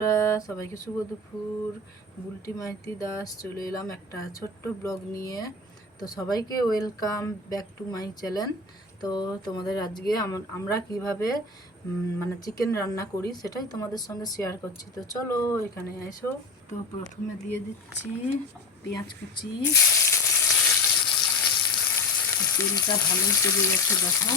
সবাইকে শুভ দুপুর। বুলটি মাইতি দাস চলে এলাম একটা ছোট্ট ব্লগ নিয়ে। তো সবাইকে welcome back to my channel. তো তোমাদের আজকে আমরা কিভাবে মানে চিকেন রান্না করি সেটাই তোমাদের সঙ্গে শেয়ার করছি। তো চলো এখানে এসো। তো প্রথমে দিয়ে দিচ্ছি পেঁয়াজ কুচি। তেলটা ভালোই চলে গেছে, দেখো।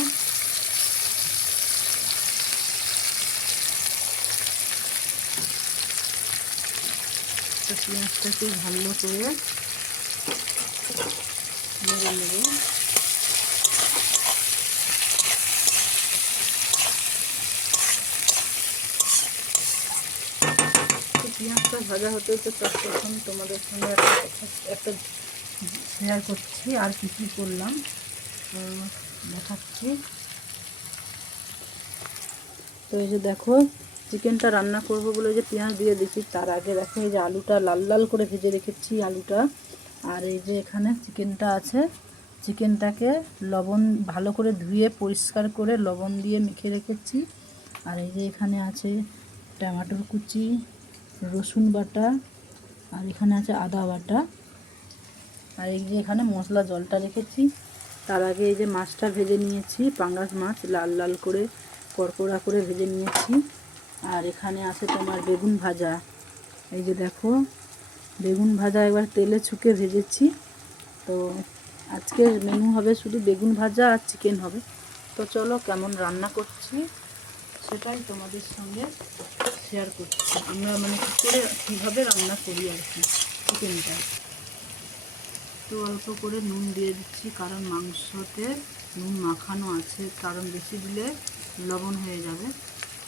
তো পেঁয়াজটাকে ভালো করে নেড়ে নেব। পেঁয়াজটা ভাজা হতে হতে তখন তোমাদের সঙ্গে একটা শেয়ার করছি আর কী কী করলাম দেখাচ্ছি। তো এই যে দেখো, চিকেনটা রান্না করবো বলে যে পেঁয়াজ দিয়ে দিচ্ছি, তার আগে দেখো এই যে আলুটা লাল লাল করে ভেজে রেখেছি আলুটা। আর এই যে এখানে চিকেনটা আছে, চিকেনটাকে লবণ ভালো করে ধুয়ে পরিষ্কার করে লবণ দিয়ে মেখে রেখেছি। আর এই যে এখানে আছে টমেটোর কুচি, রসুন বাটা, আর এখানে আছে আদা বাটা। আর এই যে এখানে মশলা জলটা রেখেছি। তার আগে এই যে মাছটা ভেজে নিয়েছি, পাঙ্গাস মাছ লাল লাল করে কড়কড়া করে ভেজে নিয়েছি। আর এখানে আছে তোমার বেগুন ভাজা। এই যে দেখো, বেগুন ভাজা একবার তেলে ছুঁকে ভেজেছি। তো আজকের মেনু হবে শুধু বেগুন ভাজা আর চিকেন হবে। তো চলো কেমন রান্না করছি সেটাই তোমাদের সঙ্গে শেয়ার করছি। আমরা মানে কীভাবে রান্না করি আর কি চিকেনটা। তো অল্প করে নুন দিয়ে দিচ্ছি, কারণ মাংসতে নুন মাখানো আছে, কারণ বেশি দিলে লবণ হয়ে যাবে।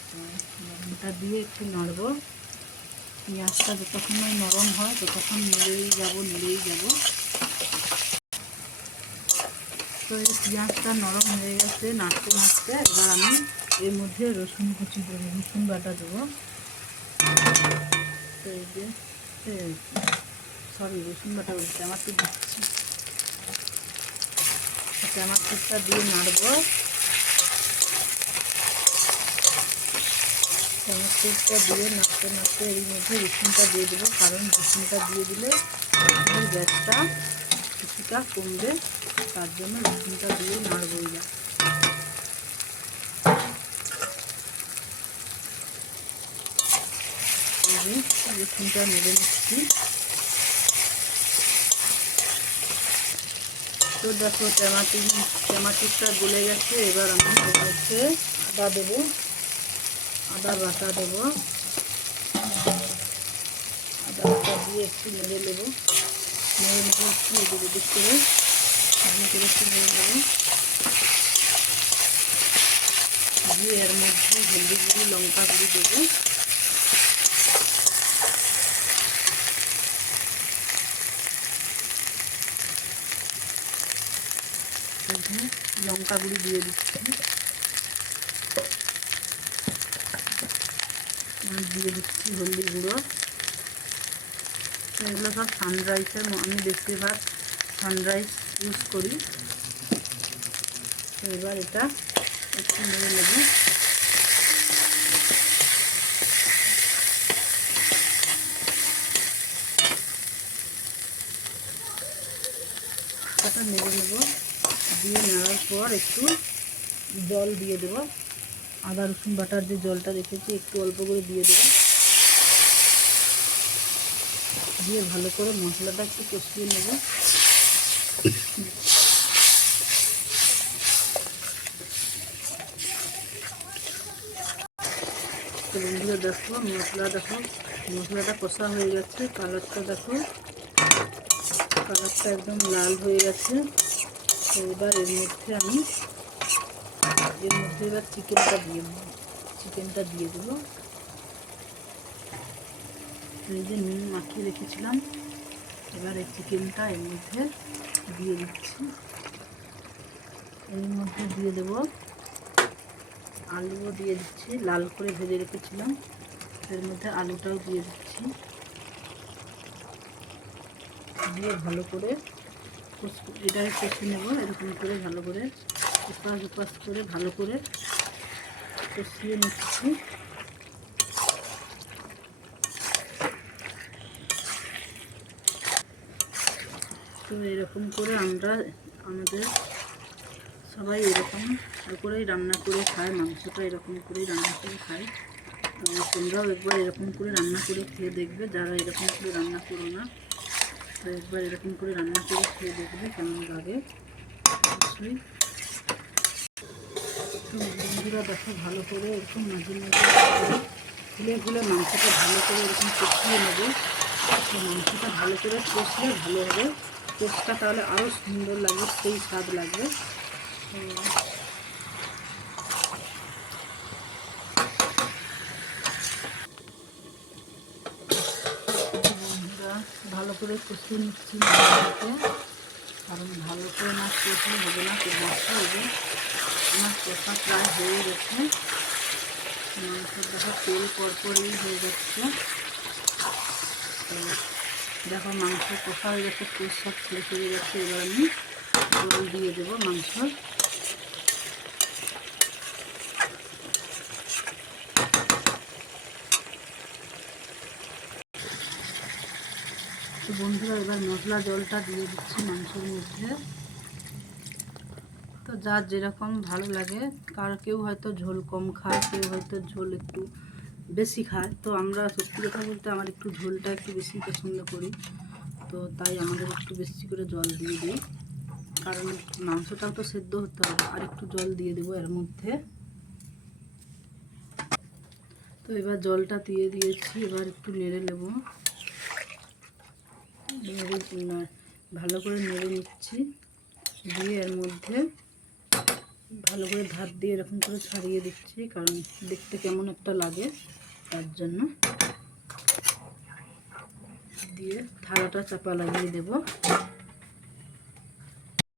তো লবণটা দিয়ে একটু নাড়ব। পেঁয়াজটা যতক্ষণ নরম হয় ততক্ষণ নেড়েই যাব। তো এই পেঁয়াজটা নরম হয়ে গেছে নাড়তে নাড়তে। এবার আমি এর মধ্যে রসুন কুচি দেবো, রসুন বাটা দেবো। তো এই যে রসুন বাটা বলতে আমার তো দিচ্ছি, টমেটোটা দিয়ে নাড়বো। টমেটোটা দিয়ে নাড়তে নাড়তে এর মধ্যে রসুনটা দিয়ে দেবো, কারণ রসুনটা দিয়ে দিলে রসুনের গ্যাসটা কিছুটা কমবে, তার জন্য রসুনটা দিয়ে নাড়বই না। রসুনটা নেড়ে নিচ্ছি। তো দেখো টমেটোটা গলে গেছে। এবার আমি এর মধ্যে আদা দেবো, আদা বাটা দেবো। আদা বাটা দিয়ে একটু নেড়ে নেবো, একটু এদিক ওদিক করে ভালো করে একটু নেড়ে নেবো। দিয়ে এর মধ্যে হলদি গুঁড়ি লঙ্কা গুঁড়ি দেবো। লঙ্কা গুঁড়ি দিয়ে দিচ্ছি, দিয়ে দিচ্ছি হলদি গুঁড়ো। এগুলো সব সানরাইসের, আমি বেশিরভাগ সানরাইস ইউজ করি। এবার এটা একটু নেড়ে নেব। এটা নেড়ে নেব, দিয়ে নেওয়ার পর একটু জল দিয়ে দেবো। আদা রসুন বাটার যে জলটা রেখেছি একটু অল্প করে দিয়ে দেবো। দিয়ে ভালো করে মশলাটা একটু কষিয়ে নেব। তো বন্ধুরা দেখো, মশলাটা কষা হয়ে গেছে। কালারটা দেখো, কালারটা একদম লাল হয়ে গেছে। তো এবার এর মধ্যে এবার চিকেনটা দিয়ে দেবো। এই যে নুন মাখিয়ে রেখেছিলাম, এবার এই চিকেনটা এর মধ্যে দিয়ে দিচ্ছি। এর মধ্যে দিয়ে দেবো আলুও দিয়ে দিচ্ছি, লাল করে ভেজে রেখেছিলাম। এর মধ্যে আলুটাও দিয়ে দিচ্ছি, দিয়ে ভালো করে এটাকে কষে নেব। এরকম করে ভালো করে উপাস করে ভালো করে কষিয়ে নিচ্ছি। তো এরকম করে আমরা আমাদের সবাই এরকম করেই রান্না করে খায়, মাংসটা এরকম করেই রান্না করে খায়। তো তোমরাও একবার এরকম করে রান্না করে খেয়ে দেখবে, যারা এরকম করে রান্না করো না, তো একবার এরকম করে রান্না করে খেয়ে দেখবে কেমন লাগে অবশ্যই। তো বন্ধুরা দেখো, ভালো করে এরকম মাঝে মাঝে ফুলে ফুলে মাংসটা ভালো করে এরকম কষিয়ে নেবে। তো মাংসটা ভালো করে কষলে ভালো হবে, টেস্টটা তাহলে আরও সুন্দর লাগবে, সেই স্বাদ লাগবে। বন্ধুরা ভালো করে কষিয়ে নিচ্ছি মাংসটাকে, কারণ ভালো করে না কষলে হবে না। তো মাছটা হবে আমার কষা প্রায় হয়ে গেছে, মাংসের দেখো তেল পরপরই হয়ে যাচ্ছে। তো দেখো মাংস কষা হয়ে যাচ্ছে, তেল সব ছেড়ে যাচ্ছে। এবার আমি জল দিয়ে দেবো মাংস। তো বন্ধুরা এবার মশলা জলটা দিয়ে দিচ্ছি মাংসের মধ্যে। তো যার যেরকম ভালো লাগে, কেউ হয়তো ঝোল কম খায়, কেউ হয়তো ঝোল একটু বেশি খায়। তো আমরা সত্যি কথা বলতে আমার একটু ঝোলটা একটু বেশি পছন্দ করি, তো তাই আমাদের একটু বেশি করে জল দিয়ে দিই, কারণ মাংসটাও তো সেদ্ধ হতে হবে। আর একটু জল দিয়ে দেবো এর মধ্যে। তো এবার জলটা দিয়ে দিয়েছি, এবার একটু নেড়ে নেব, ভালো করে নেড়ে নিচ্ছি। দিয়ে এর মধ্যে ভালো করে ধার দিয়ে এরকম করে ছাড়িয়ে দিচ্ছি, কারণ দেখতে কেমন একটা লাগে তার জন্য। দিয়ে থালাটা চাপা লাগিয়ে দেব।